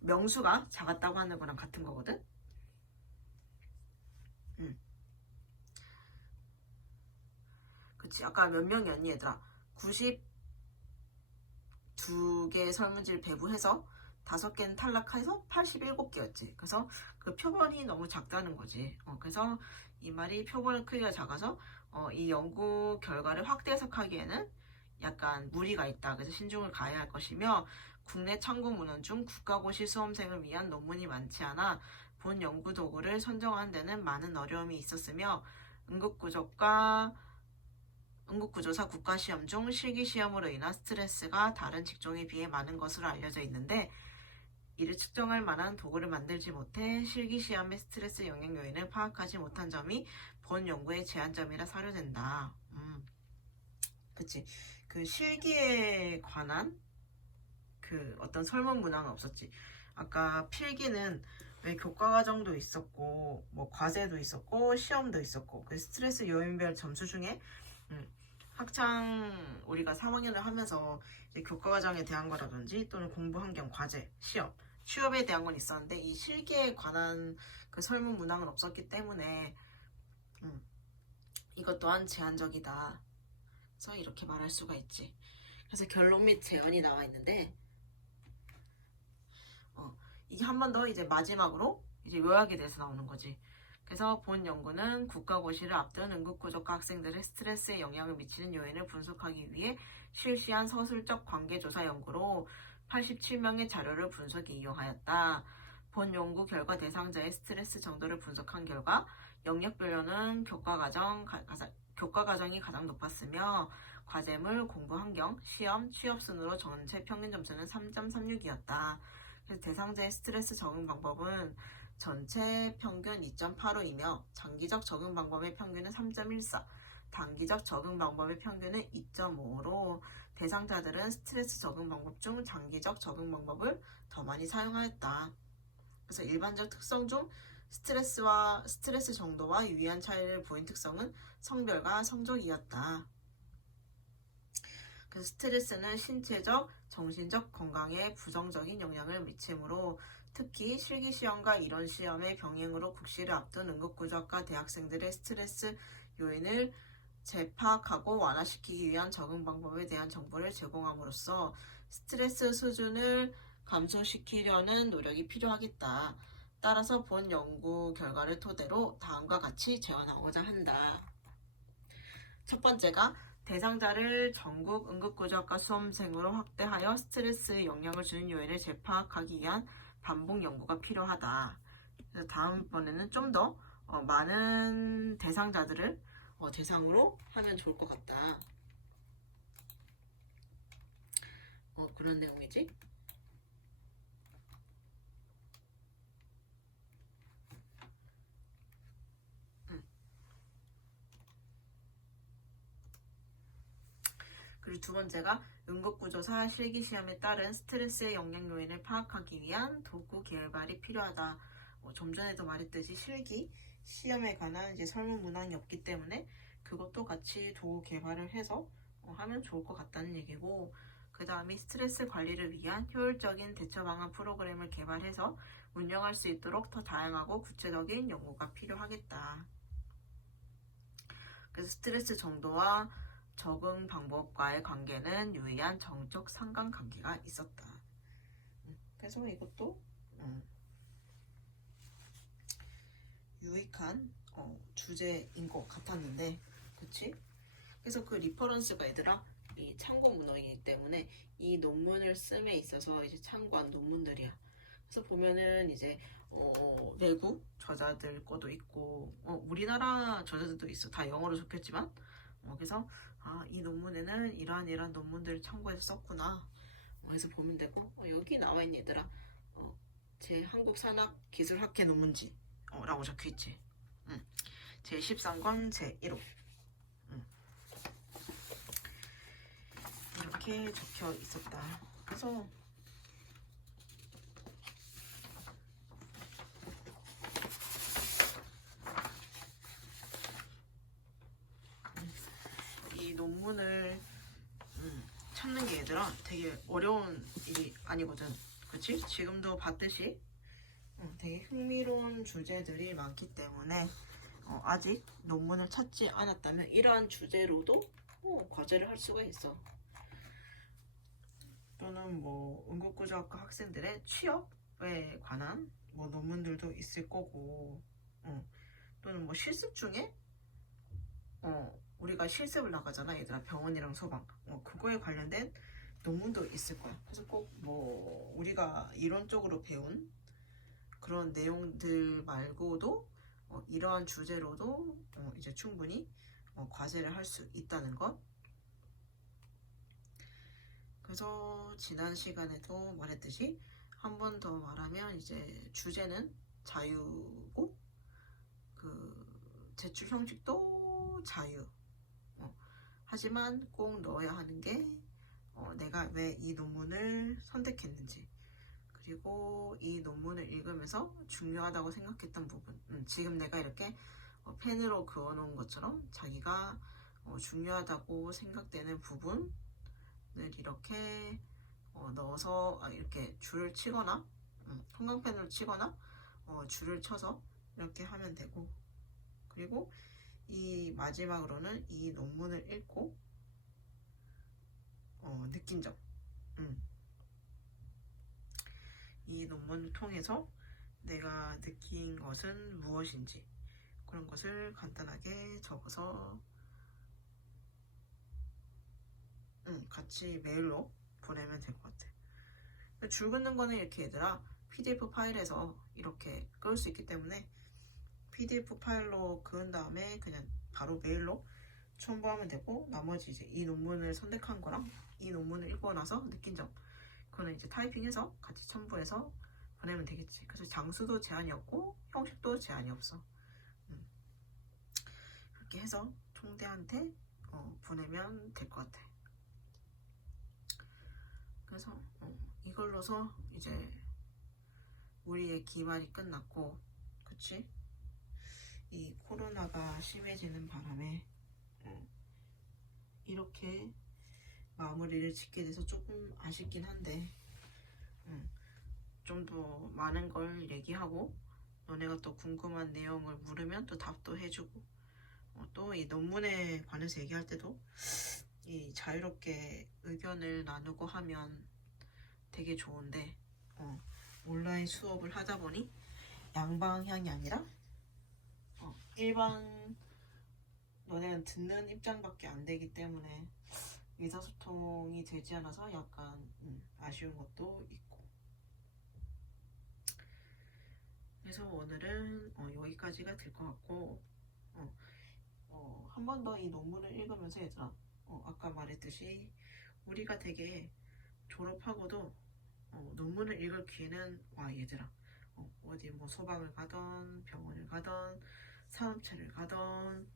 명수가 작았다고 하는 거랑 같은 거거든. 그치. 아까 몇 명이었니 얘들아? 92개의 설문지를 배부해서 5개는 탈락해서 87개였지. 그래서 그 표본이 너무 작다는 거지. 그래서 이 말이 표본의 크기가 작아서 이 연구 결과를 확대 해석하기에는 약간 무리가 있다. 그래서 신중을 가해야 할 것이며 국내 참고 문헌 중 국가고시 수험생을 위한 논문이 많지 않아 본 연구 도구를 선정하는 데는 많은 어려움이 있었으며 응급구조사 국가시험 중 실기시험으로 인한 스트레스가 다른 직종에 비해 많은 것으로 알려져 있는데 이를 측정할 만한 도구를 만들지 못해 실기시험의 스트레스 영향 요인을 파악하지 못한 점이 본 연구의 제한점이라 사료된다. 그치. 그 실기에 관한 그 어떤 설문 문항은 없었지. 아까 필기는 왜 교과과정도 있었고 뭐 과제도 있었고 시험도 있었고 그 스트레스 요인별 점수 중에 학창 우리가 3학년을 하면서 이제 교과과정에 대한 거라든지 또는 공부 환경, 과제, 시험, 취업에 대한 건 있었는데 이 실기에 관한 그 설문 문항은 없었기 때문에 이것 또한 제한적이다. 그래서 이렇게 말할 수가 있지. 그래서 결론 및 제언이 나와 있는데 이게 한 번 더 이제 마지막으로 이제 요약에 대해서 나오는 거지. 그래서 본 연구는 국가고시를 앞둔 응급구조과 학생들의 스트레스에 영향을 미치는 요인을 분석하기 위해 실시한 서술적 관계조사 연구로 87명의 자료를 분석에 이용하였다. 본 연구 결과 대상자의 스트레스 정도를 분석한 결과 영역별로는 교과과정이 가장 높았으며 과제물, 공부 환경, 시험, 취업 순으로 전체 평균 점수는 3.36이었다. 그래서 대상자의 스트레스 적응 방법은 전체 평균 2.85이며 장기적 적응 방법의 평균은 3.14, 단기적 적응 방법의 평균은 2.5로 대상자들은 스트레스 적응 방법 중 장기적 적응 방법을 더 많이 사용하였다. 그래서 일반적 특성 중 스트레스 정도와 유의한 차이를 보인 특성은 성별과 성적이었다. 그래서 스트레스는 신체적, 정신적 건강에 부정적인 영향을 미치므로 특히 실기시험과 이론 시험의 병행으로 국시를 앞둔 응급구조학과 대학생들의 스트레스 요인을 재파악하고 완화시키기 위한 적응 방법에 대한 정보를 제공함으로써 스트레스 수준을 감소시키려는 노력이 필요하겠다. 따라서 본 연구 결과를 토대로 다음과 같이 제언하고자 한다. 첫 번째가 대상자를 전국 응급구조학과 수험생으로 확대하여 스트레스에 영향을 주는 요인을 재파악하기 위한 반복 연구가 필요하다. 그래서 다음번에는 좀 더 많은 대상자들을 대상으로 하면 좋을 것 같다. 그런 내용이지. 그리고 두 번째가 응급구조사 실기시험에 따른 스트레스의 영향 요인을 파악하기 위한 도구 개발이 필요하다. 좀 전에도 말했듯이 실기 시험에 관한 이제 설문 문항이 없기 때문에 그것도 같이 도구 개발을 해서 하면 좋을 것 같다는 얘기고, 그 다음에 스트레스 관리를 위한 효율적인 대처 방안 프로그램을 개발해서 운영할 수 있도록 더 다양하고 구체적인 연구가 필요하겠다. 그래서 스트레스 정도와 적응 방법과의 관계는 유의한 정적 상관관계가 있었다. 그래서 이것도 유익한 주제인 것 같았는데, 그치? 그래서 그 리퍼런스가 얘들아 이 참고 문헌이기 때문에 이 논문을 씀에 있어서 이제 참고한 논문들이야. 그래서 보면은 이제 내국 저자들 거도 있고 우리나라 저자들도 있어. 다 영어로 적혔지만 그래서 이 논문에는 이러한 논문들을 참고해서 썼구나. 그래서 보면 되고 여기 나와 있는 얘들아 제 한국산학기술학회 논문지 라고 적혀있지. 제 13권 제 1호 이렇게 적혀 있었다. 그래서 이 논문을 찾는 게 얘들아 되게 어려운 일이 아니거든. 그치? 지금도 봤듯이 되게 흥미로운 주제들이 많기 때문에 아직 논문을 찾지 않았다면 이러한 주제로도 과제를 할 수가 있어. 또는 뭐 응급구조학과 학생들의 취업에 관한 뭐 논문들도 있을 거고 또는 뭐 실습 중에 우리가 실습을 나가잖아 얘들아. 병원이랑 소방 그거에 관련된 논문도 있을 거야. 그래서 꼭 뭐 우리가 이론적으로 배운 그런 내용들 말고도 이러한 주제로도 이제 충분히 과제를 할 수 있다는 것. 그래서 지난 시간에도 말했듯이 한 번 더 말하면 이제 주제는 자유고 그 제출 형식도 자유. 하지만 꼭 넣어야 하는 게 내가 왜 이 논문을 선택했는지, 그리고 이 논문을 읽으면서 중요하다고 생각했던 부분. 지금 내가 이렇게 펜으로 그어놓은 것처럼 자기가 중요하다고 생각되는 부분을 이렇게 넣어서 이렇게 줄을 치거나 형광펜으로 치거나 줄을 쳐서 이렇게 하면 되고, 그리고 이 마지막으로는 이 논문을 읽고 느낀 점. 이 논문을 통해서 내가 느낀 것은 무엇인지 그런 것을 간단하게 적어서 같이 메일로 보내면 될 것 같아. 줄 긋는 거는 이렇게 얘들아 PDF 파일에서 이렇게 끌 수 있기 때문에 PDF 파일로 그은 다음에 그냥 바로 메일로 첨부하면 되고, 나머지 이제 이 논문을 선택한 거랑 이 논문을 읽고 나서 느낀 점 그거는 이제 타이핑해서 같이 첨부해서 보내면 되겠지. 그래서 장수도 제한이 없고 형식도 제한이 없어. 그렇게 해서 총대한테 보내면 될 것 같아. 그래서 이걸로서 이제 우리의 기말이 끝났고, 그치? 이 코로나가 심해지는 바람에 이렇게 마무리를 짓게 돼서 조금 아쉽긴 한데 좀 더 많은 걸 얘기하고 너네가 또 궁금한 내용을 물으면 또 답도 해주고 또 이 논문에 관해서 얘기할 때도 이 자유롭게 의견을 나누고 하면 되게 좋은데 온라인 수업을 하다 보니 양방향이 아니라 일반 너네는 듣는 입장밖에 안 되기 때문에 의사소통이 되지 않아서 약간 아쉬운 것도 있고, 그래서 오늘은 여기까지가 될 것 같고 한 번 더 이 논문을 읽으면서 얘들아 아까 말했듯이 우리가 되게 졸업하고도 논문을 읽을 기회는 와 얘들아 어디 뭐 소방을 가던 병원을 가던 산업체를 가던,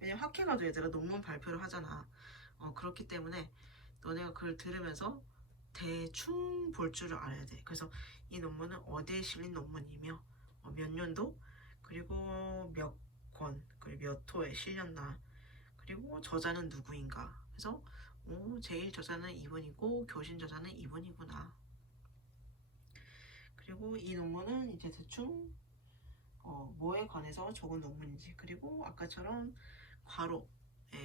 왜냐면 학회 가도 얘들아 논문 발표를 하잖아. 그렇기 때문에 너네가 그걸 들으면서 대충 볼 줄을 알아야 돼. 그래서 이 논문은 어디에 실린 논문이며 몇 년도, 그리고 몇 권, 그리고 몇 호에 실렸나, 그리고 저자는 누구인가. 그래서 제일 저자는 이분이고 교신 저자는 이분이구나. 그리고 이 논문은 이제 대충 뭐에 관해서 적은 논문인지, 그리고 아까처럼 괄호,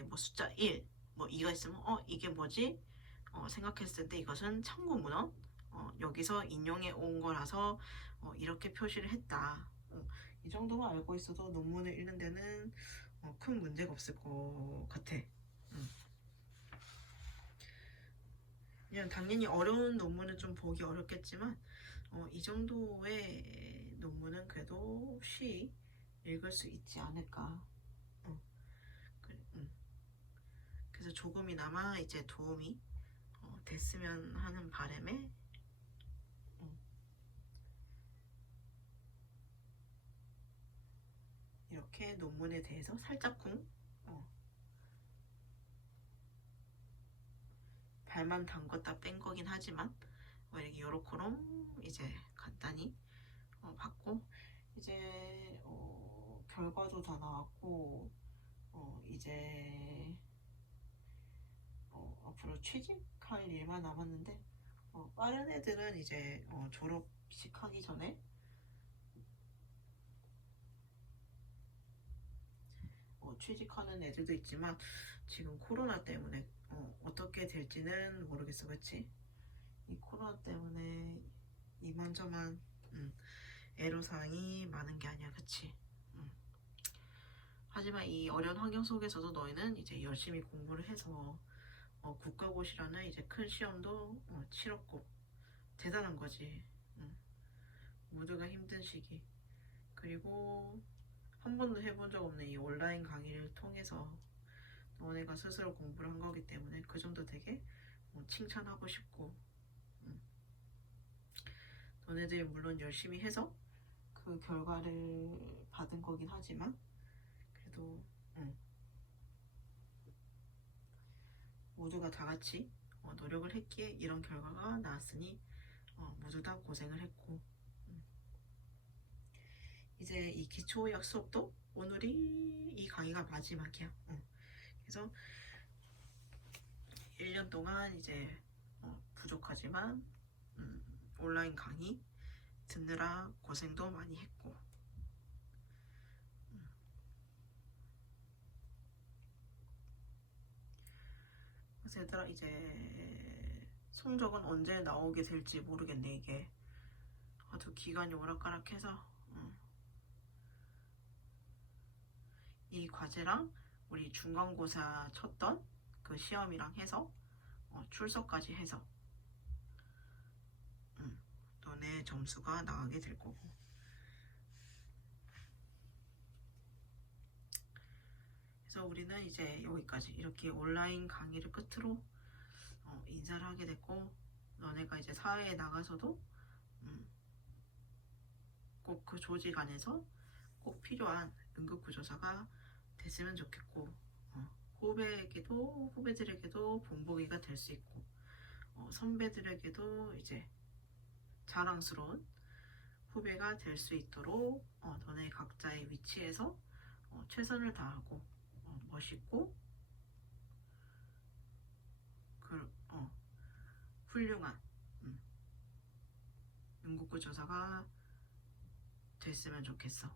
뭐 숫자 1, 뭐 2가 있으면 이게 뭐지? 생각했을 때 이것은 참고 문헌, 여기서 인용해 온 거라서 이렇게 표시를 했다. 이 정도만 알고 있어도 논문을 읽는 데는 큰 문제가 없을 것 같아. 그냥 당연히 어려운 논문은 좀 보기 어렵겠지만 이 정도의 논문은 그래도 쉬이 읽을 수 있지 않을까. 그래서 조금이나마 이제 도움이 됐으면 하는 바람에 이렇게 논문에 대해서 살짝쿵 발만 담궜다 뺀 거긴 하지만 이렇게 요렇게롱 이제 간단히 봤고, 이제 결과도 다 나왔고 이제 앞으로 취직할 일만 남았는데 빠른 애들은 이제 졸업식 하기 전에 취직하는 애들도 있지만 지금 코로나 때문에 어떻게 될지는 모르겠어. 그치? 이 코로나 때문에 이만저만 애로사항이 많은 게 아니야. 그치? 하지만 이 어려운 환경 속에서도 너희는 이제 열심히 공부를 해서 국가고시라는 이제 큰 시험도 치렀고 대단한 거지. 모두가 힘든 시기, 그리고 한 번도 해본 적 없는 이 온라인 강의를 통해서 너네가 스스로 공부를 한 거기 때문에 그 점도 되게 칭찬하고 싶고, 너네들이 물론 열심히 해서 그 결과를 받은 거긴 하지만 그래도 모두가 다 같이 노력을 했기에 이런 결과가 나왔으니 모두 다 고생을 했고, 이제 이 기초의학 수업도 오늘이 이 강의가 마지막이야. 그래서 1년 동안 이제 부족하지만 온라인 강의 듣느라 고생도 많이 했고, 그래서 얘들아 이제 성적은 언제 나오게 될지 모르겠네. 이게 아주 기간이 오락가락해서 이 과제랑 우리 중간고사 쳤던 그 시험이랑 해서 출석까지 해서 너네 점수가 나가게 될 거고, 그래서 우리는 이제 여기까지 이렇게 온라인 강의를 끝으로 인사를 하게 됐고, 너네가 이제 사회에 나가서도 꼭 그 조직 안에서 꼭 필요한 응급구조사가 됐으면 좋겠고, 후배들에게도 본보기가 될 수 있고, 선배들에게도 이제 자랑스러운 후배가 될 수 있도록 너네 각자의 위치에서 최선을 다하고 멋있고 훌륭한 응급구조사가 됐으면 좋겠어.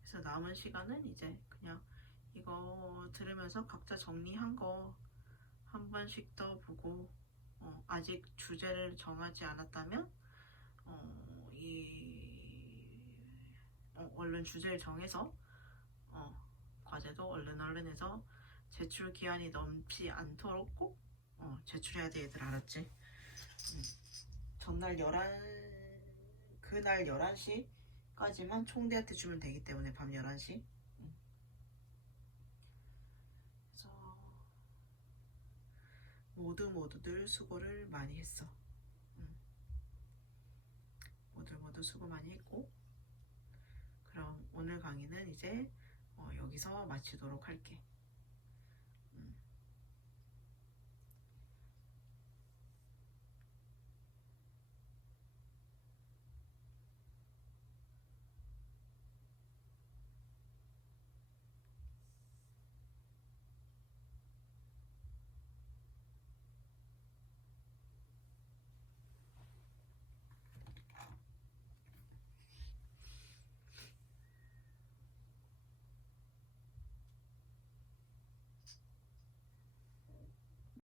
그래서 남은 시간은 이제 그냥 이거 들으면서 각자 정리한 거 한 번씩 더 보고, 아직 주제를 정하지 않았다면 얼른 주제를 정해서 과제도 얼른 해서 제출 기한이 넘지 않도록 꼭 제출해야 돼. 얘들 알았지? 전날 그날 11시까지만 총대한테 주면 되기 때문에 밤 11시. 그래서 모두들 수고를 많이 했어. 모두 수고 많이 했고, 그럼 오늘 강의는 이제 여기서 마치도록 할게.